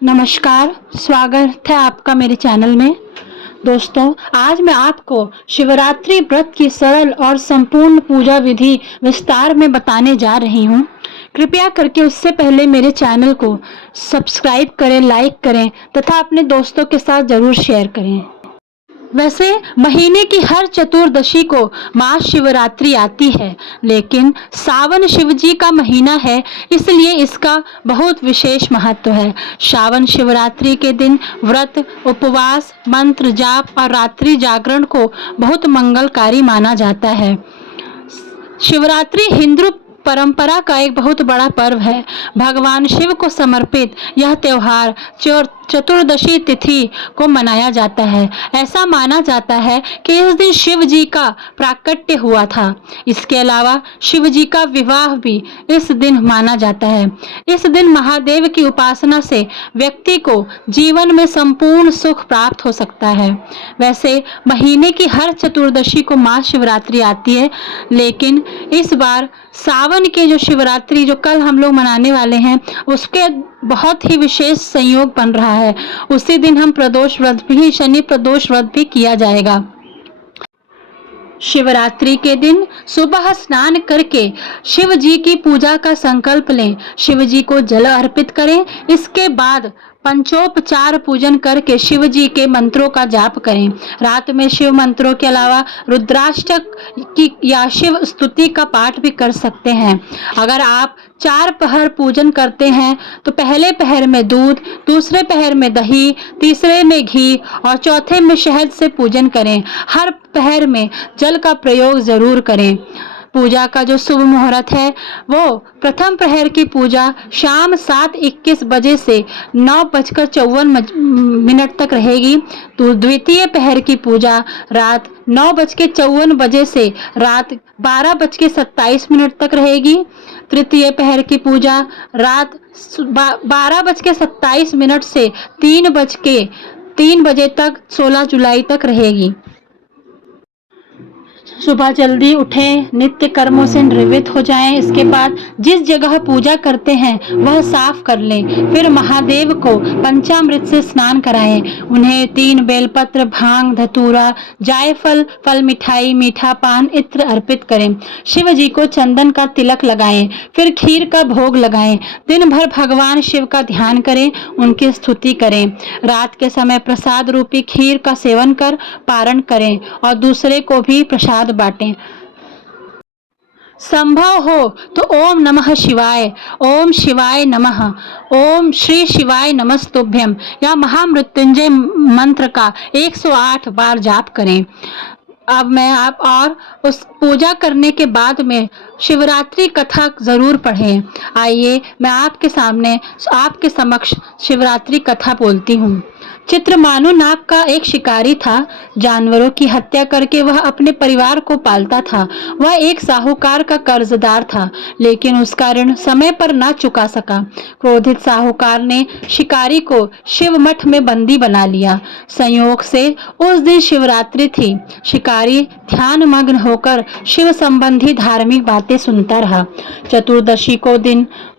नमस्कार, स्वागत है आपका मेरे चैनल में। दोस्तों, आज मैं आपको शिवरात्रि व्रत की सरल और संपूर्ण पूजा विधि विस्तार में बताने जा रही हूँ। कृपया करके उससे पहले मेरे चैनल को सब्सक्राइब करें, लाइक करें तथा अपने दोस्तों के साथ जरूर शेयर करें। वैसे महीने की हर चतुर्दशी को महाशिवरात्रि आती है, लेकिन सावन शिव जी का महीना है, इसलिए इसका बहुत विशेष महत्व है। सावन शिवरात्रि के दिन व्रत, उपवास, मंत्र जाप और रात्रि जागरण को बहुत मंगलकारी माना जाता है। शिवरात्रि हिंदू परंपरा का एक बहुत बड़ा पर्व है। भगवान शिव को समर्पित यह त्योहार चतुर्दशी तिथि को मनाया जाता है। ऐसा माना जाता है कि इस दिन शिव जी का प्राकट्य हुआ था। इसके अलावा शिव जी का विवाह भी इस दिन माना जाता है। इस दिन महादेव की उपासना से व्यक्ति को जीवन में संपूर्ण सुख प्राप्त हो सकता है। वैसे महीने की हर चतुर्दशी को महाशिवरात्रि आती है, लेकिन इस बार सावन के जो शिवरात्रि जो कल हम लोग मनाने वाले हैं, उसके बहुत ही विशेष संयोग बन रहा है। उसी दिन हम प्रदोष व्रत भी, शनि प्रदोष व्रत भी किया जाएगा। शिवरात्रि के दिन सुबह स्नान करके शिव जी की पूजा का संकल्प लें। शिव जी को जल अर्पित करें। इसके बाद पंचोपचार पूजन करके शिव जी के मंत्रों का जाप करें। रात में शिव मंत्रों के अलावा रुद्राष्टक की या शिव स्तुति का पाठ भी कर सकते हैं। अगर आप 4 पहर पूजन करते हैं तो पहले पहर में दूध, दूसरे पहर में दही, तीसरे में घी और चौथे में शहद से पूजन करें। हर पहर में जल का प्रयोग जरूर करें। पूजा का जो शुभ मुहूर्त है वो प्रथम प्रहर की पूजा शाम 7:21 बजे से 9:54 तक रहेगी। तो द्वितीय पहर की पूजा रात 9:54 बजे से रात 12:27 तक रहेगी। तृतीय पहर की पूजा रात 12:27 से 3 बजे तक 16 जुलाई तक रहेगी। सुबह जल्दी उठें, नित्य कर्मों से निवृत्त हो जाएं। इसके बाद जिस जगह पूजा करते हैं वह साफ कर लें। फिर महादेव को पंचामृत से स्नान कराएं। उन्हें 3 बेलपत्र, भांग, धतूरा, जायफल, फल, मिठाई, मीठा पान, इत्र अर्पित करें। शिव जी को चंदन का तिलक लगाएं। फिर खीर का भोग लगाएं। दिन भर भगवान शिव का ध्यान करें, उनकी स्तुति करें। रात के समय प्रसाद रूपी खीर का सेवन कर पारण करें और दूसरे को भी प्रसाद बांटें। संभव हो तो ओम नमः शिवाय, ओम शिवाय नमः, ओम श्री शिवाय नमस्तुभ्यम या महामृत्युंजय मंत्र का 108 बार जाप करें। अब मैं आप और उस पूजा करने के बाद में शिवरात्रि कथा जरूर पढ़ें। आइए मैं आपके समक्ष शिवरात्रि कथा बोलती हूँ। चित्रमानु नाग का एक शिकारी था। जानवरों की हत्या करके वह अपने परिवार को पालता था। वह एक साहूकार का कर्जदार था, लेकिन उसका ऋण समय पर न चुका सका। क्रोधित साहूकार ने शिकारी को शिव मठ में बंदी बना लिया। संयोग से उस दिन शिवरात्रि थी। शिकारी ध्यान मग्न होकर शिव संबंधी धार्मिक बातें सुनता रहा। चतुर्दशी को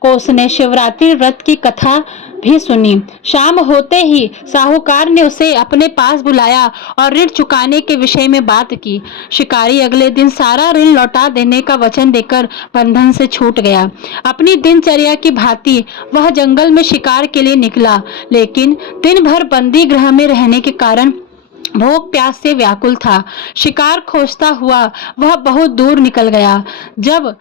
उसने शिवरात्रि व्रत की कथा भी सुनी। शाम होते ही साहूकार ने उसे अपने पास बुलाया और ऋण चुकाने के विषय में बात की। शिकारी अगले दिन सारा ऋण लौटा देने का वचन देकर बंधन से छूट गया। अपनी दिनचर्या की भांति वह जंगल में शिकार के लिए निकला, लेकिन दिन भर बंदी गृह में रहने के कारण भूख प्यास से व्याकुल था। शिकार खोजता हुआ वह बहुत दूर निकल गया। जब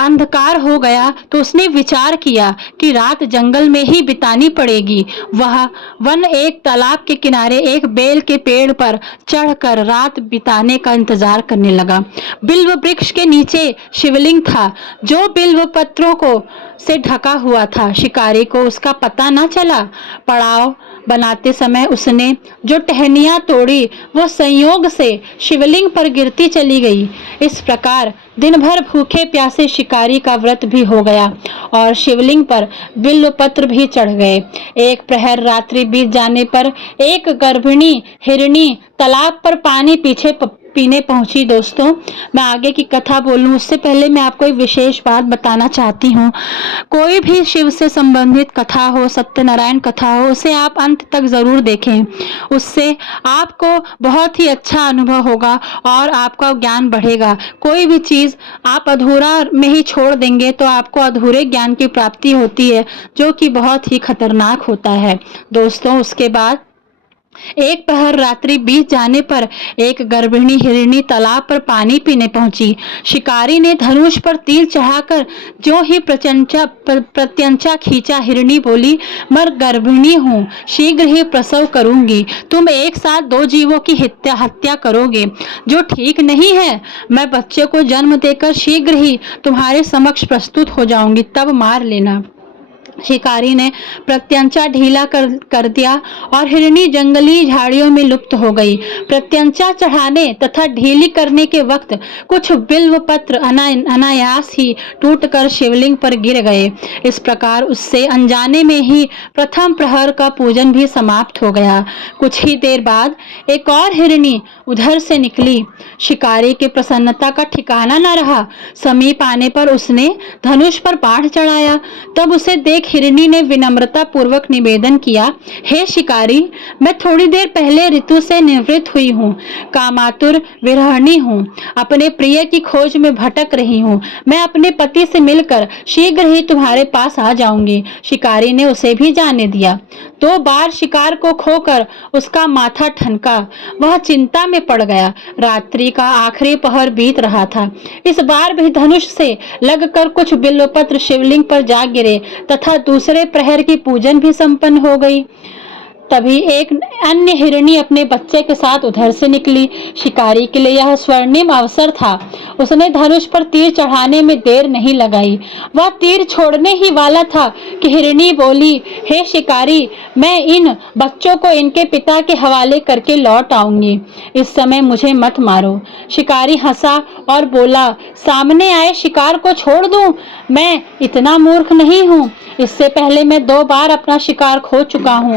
अंधकार हो गया तो उसने विचार किया कि रात जंगल में ही बितानी पड़ेगी। वह एक तालाब के किनारे एक बेल के पेड़ पर चढ़कर रात बिताने का इंतजार करने लगा। बिल्व वृक्ष के नीचे शिवलिंग था, जो बिल्व पत्रों से ढका हुआ था। शिकारी को उसका पता न चला। पड़ाव बनाते समय उसने जो टहनियां तोड़ी वो संयोग से शिवलिंग पर गिरती चली गई। इस प्रकार दिन भर भूखे प्यासे शिकारी का व्रत भी हो गया और शिवलिंग पर बिल्व पत्र भी चढ़ गए। एक प्रहर रात्रि बीत जाने पर एक गर्भिणी हिरणी तालाब पर पानी पीने पहुंची। दोस्तों, मैं आगे की कथा बोलूं उससे पहले मैं आपको एक विशेष बात बताना चाहती हूँ। कोई भी शिव से संबंधित कथा हो, सत्यनारायण कथा हो, उसे आप अंत तक ज़रूर देखें। उससे आपको बहुत ही अच्छा अनुभव होगा और आपका ज्ञान बढ़ेगा। कोई भी चीज़ आप अधूरा में ही छोड़ देंगे तो आपको अधूरे ज्ञान की प्राप्ति होती है, जो कि बहुत ही खतरनाक होता है। दोस्तों, उसके बाद एक पहर रात्रि बीत जाने पर एक गर्भिणी हिरणी तालाब पर पानी पीने पहुंची। शिकारी ने धनुष पर तीर चढ़ाकर जो ही प्रत्यंचा खींचा, हिरणी बोली, मैं गर्भिणी हूँ, शीघ्र ही प्रसव करूंगी। तुम एक साथ दो जीवों की हत्या करोगे, जो ठीक नहीं है। मैं बच्चे को जन्म देकर शीघ्र ही तुम्हारे समक्ष प्रस्तुत हो जाऊंगी, तब मार लेना। शिकारी ने प्रत्यंचा ढीला कर दिया और हिरणी जंगली झाड़ियों में लुप्त हो गई। प्रत्यंचा चढ़ाने तथा ढीली करने के वक्त कुछ बिल्व पत्र अनायास ही टूटकर शिवलिंग पर गिर गए। इस प्रकार उससे अनजाने में ही प्रथम प्रहर का पूजन भी समाप्त हो गया। कुछ ही देर बाद एक और हिरणी उधर से निकली। शिकारी की प्रसन्नता का ठिकाना न रहा। समीप आने पर उसने धनुष पर बाढ़ चढ़ाया। तब उसे देख हिरणी ने विनम्रता पूर्वक निवेदन किया, हे शिकारी, मैं थोड़ी देर पहले ऋतु से निवृत्त हुई हूँ, कामातुर विरहिणी हूँ, अपने प्रिय की खोज में भटक रही हूँ। मैं अपने पति से मिलकर शीघ्र ही तुम्हारे पास आ जाऊंगी। शिकारी ने उसे भी जाने दिया। 2 बार शिकार को खोकर उसका माथा ठनका। वह चिंता में पड़ गया। रात्रि का आखिरी पहर बीत रहा था। इस बार भी धनुष से लगकर कुछ बिल्वपत्र शिवलिंग पर जा गिरे तथा दूसरे प्रहर की पूजन भी संपन्न हो गई। तभी एक अन्य हिरणी अपने बच्चे के साथ उधर से निकली। शिकारी के लिए यह स्वर्णिम अवसर था। उसने धनुष पर तीर चढ़ाने में देर नहीं लगाई। वह तीर छोड़ने ही वाला था कि हिरणी बोली, हे शिकारी, मैं इन बच्चों को इनके पिता के हवाले करके लौट आऊंगी। इस समय मुझे मत मारो। शिकारी हंसा और बोला, सामने आए शिकार को छोड़ दूं? मैं इतना मूर्ख नहीं हूँ। इससे पहले मैं 2 बार अपना शिकार खो चुका हूँ।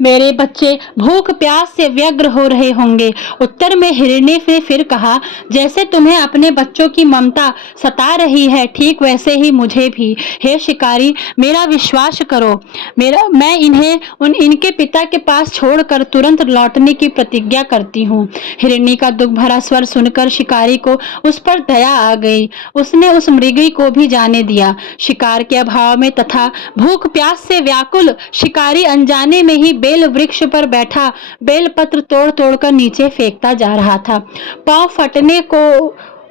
मेरे बच्चे भूख प्यास से व्यग्र हो रहे होंगे। उत्तर में हिरणी ने फिर कहा, जैसे तुम्हें अपने बच्चों की ममता सता रही है, ठीक वैसे ही मुझे भी। हे शिकारी, मेरा विश्वास करो, मैं इन्हें इनके पिता के पास छोड़कर तुरंत लौटने की प्रतिज्ञा करती हूँ। हिरणी का दुख भरा स्वर सुनकर शिकारी को उस पर दया आ गई। उसने उस मृगी को भी जाने दिया। शिकार के अभाव में तथा भूख प्यास से व्याकुल शिकारी अनजाने में ही बेल वृक्ष पर बैठा बेल पत्र तोड़ तोड़कर नीचे फेंकता जा रहा था। पांव फटने को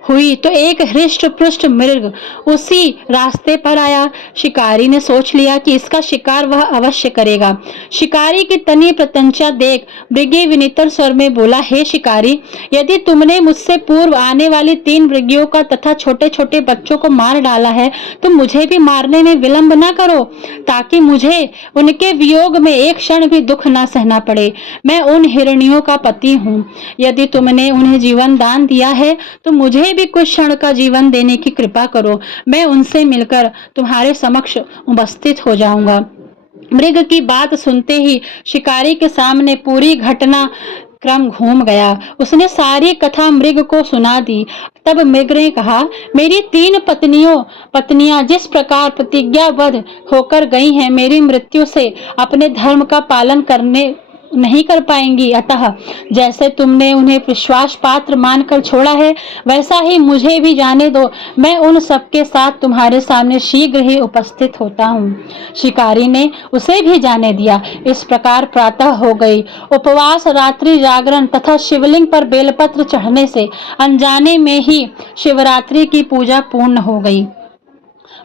हुई तो एक हृष्ट पुष्ट मृग उसी रास्ते पर आया। शिकारी ने सोच लिया कि इसका शिकार वह अवश्य करेगा। शिकारी की तनी प्रत्यंचा देख मृगी विनीतर स्वर में बोला, हे शिकारी, यदि तुमने मुझसे पूर्व आने वाली 3 मृगियों का तथा छोटे छोटे बच्चों को मार डाला है तो मुझे भी मारने में विलंब न करो, ताकि मुझे उनके वियोग में एक क्षण भी दुख न सहना पड़े। मैं उन हिरणियों का पति हूँ। यदि तुमने उन्हें जीवन दान दिया है तो मुझे भी कुछ क्षण का जीवन देने की कृपा करो। मैं उनसे मिलकर तुम्हारे समक्ष उपस्थित हो जाऊंगा। मृग की बात सुनते ही शिकारी के सामने पूरी घटना क्रम घूम गया। उसने सारी कथा मृग को सुना दी। तब मृग ने कहा, मेरी 3 पत्नियां जिस प्रकार प्रतिज्ञाबद्ध होकर गई हैं, मेरी मृत्यु से अपने धर्म का पालन करने नहीं कर पाएंगी। अतः जैसे तुमने उन्हें विश्वास पात्र मानकर छोड़ा है, वैसा ही मुझे भी जाने दो। मैं उन सबके साथ तुम्हारे सामने शीघ्र ही उपस्थित होता हूँ। शिकारी ने उसे भी जाने दिया। इस प्रकार प्रातः हो गई। उपवास, रात्रि जागरण तथा शिवलिंग पर बेलपत्र चढ़ने से अनजाने में ही शिवरात्रि की पूजा पूर्ण हो गई।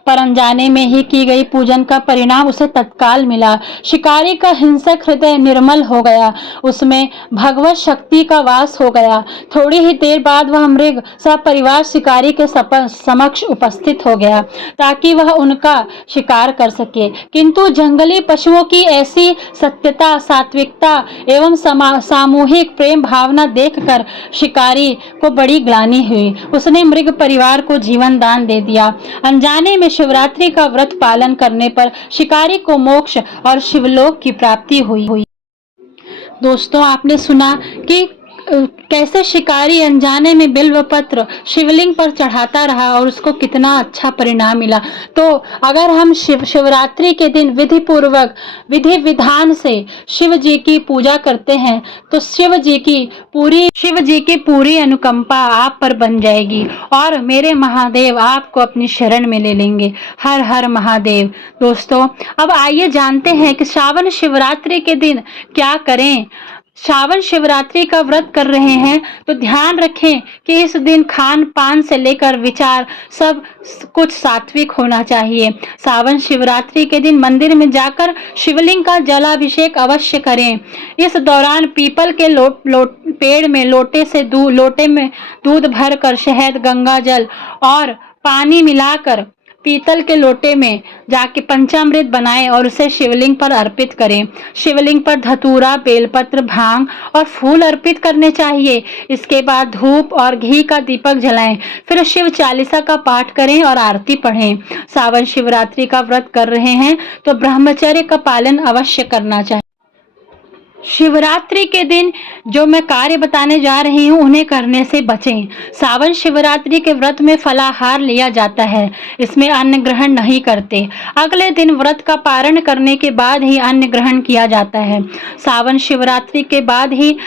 पर अनजाने में ही की गई पूजन का परिणाम उसे तत्काल मिला। शिकारी का हिंसक हृदय निर्मल हो गया। उसमें भगवत शक्ति का वास हो गया। थोड़ी ही देर बाद वह मृग सपरिवार शिकारी के समक्ष उपस्थित हो गया ताकि वह उनका शिकार कर सके। किंतु जंगली पशुओं की ऐसी सत्यता, सात्विकता एवं सामूहिक प्रेम भावना देखकर शिकारी को बड़ी ग्लानि हुई। उसने मृग परिवार को जीवन दान दे दिया। अनजाने में शिवरात्रि का व्रत पालन करने पर शिकारी को मोक्ष और शिवलोक की प्राप्ति हुई। दोस्तों, आपने सुना कि कैसे शिकारी अनजाने में बिल्व पत्र शिवलिंग पर चढ़ाता रहा और उसको कितना अच्छा परिणाम मिला। तो अगर हम शिवरात्रि के दिन विधि पूर्वक विधि विधान से शिव जी की पूजा करते हैं तो शिव जी की पूरी अनुकंपा आप पर बन जाएगी और मेरे महादेव आपको अपनी शरण में ले लेंगे। हर हर महादेव। दोस्तों, अब आइए जानते हैं कि श्रावण शिवरात्रि के दिन क्या करें। श्रावण शिवरात्रि का व्रत कर रहे हैं तो ध्यान रखें कि इस दिन खान पान से लेकर विचार सब कुछ सात्विक होना चाहिए। श्रावण शिवरात्रि के दिन मंदिर में जाकर शिवलिंग का जलाभिषेक अवश्य करें। इस दौरान पीपल के पेड़ में लोटे में दूध भरकर शहद, गंगा जल और पानी मिलाकर पीतल के लोटे में जाके पंचामृत बनाएं और उसे शिवलिंग पर अर्पित करें। शिवलिंग पर धतूरा, बेलपत्र, भांग और फूल अर्पित करने चाहिए। इसके बाद धूप और घी का दीपक जलाएं। फिर शिव चालीसा का पाठ करें और आरती पढ़ें। श्रावण शिवरात्रि का व्रत कर रहे हैं तो ब्रह्मचर्य का पालन अवश्य करना चाहिए। शिवरात्रि के दिन जो मैं कार्य बताने जा रही हूँ उन्हें करने से बचें। श्रावण शिवरात्रि के व्रत में फलाहार लिया जाता है, इसमें अन्न ग्रहण नहीं करते। अगले दिन व्रत का पारण करने के बाद ही अन्न ग्रहण किया जाता है। श्रावण शिवरात्रि के बाद ही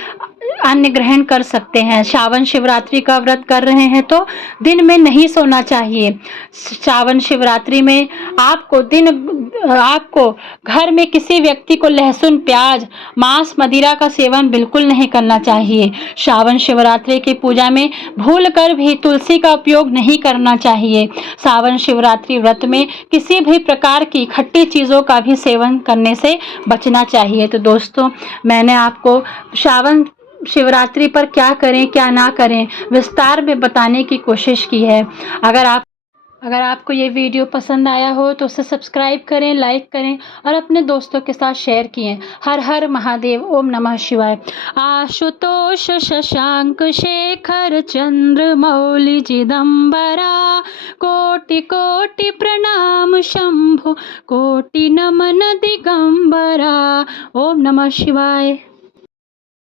अन्न ग्रहण कर सकते हैं। श्रावण शिवरात्रि का व्रत कर रहे हैं तो दिन में नहीं सोना चाहिए। श्रावण शिवरात्रि में आपको घर में किसी व्यक्ति को लहसुन, प्याज, मांस, मदिरा का सेवन बिल्कुल नहीं करना चाहिए। श्रावण शिवरात्रि की पूजा में भूल कर भी तुलसी का उपयोग नहीं करना चाहिए। श्रावण शिवरात्रि व्रत में किसी भी प्रकार की खट्टी चीज़ों का भी सेवन करने से बचना चाहिए। तो दोस्तों, मैंने आपको श्रावण शिवरात्रि पर क्या करें क्या ना करें विस्तार में बताने की कोशिश की है। अगर आपको ये वीडियो पसंद आया हो तो उसे सब्सक्राइब करें, लाइक करें और अपने दोस्तों के साथ शेयर किए। हर हर महादेव। ओम नमः शिवाय। आशुतोष शशांक शेखर चंद्र मौलि चिदंबरा, कोटि कोटि प्रणाम शंभु, कोटि नमन दिगंबरा। ओम नमः शिवाय।